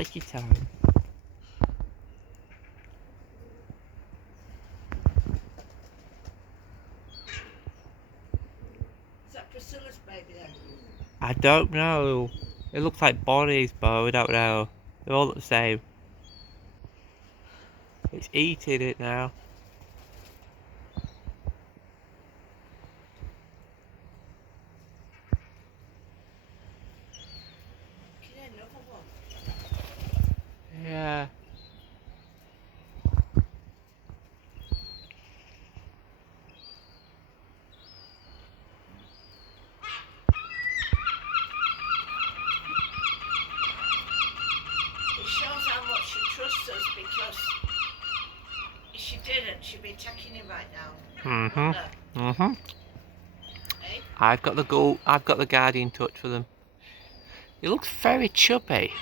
Take your time. Is that Priscilla's baby then? I don't know. It looks like Bonnie's, but we don't know. They're all the same. It's eating it now. Can you another one? Yeah. It shows how much she trusts us because if she didn't, she'd be attacking him right now. Mhm. Mhm. Eh? I've got the guardian touch for them. He looks very chubby.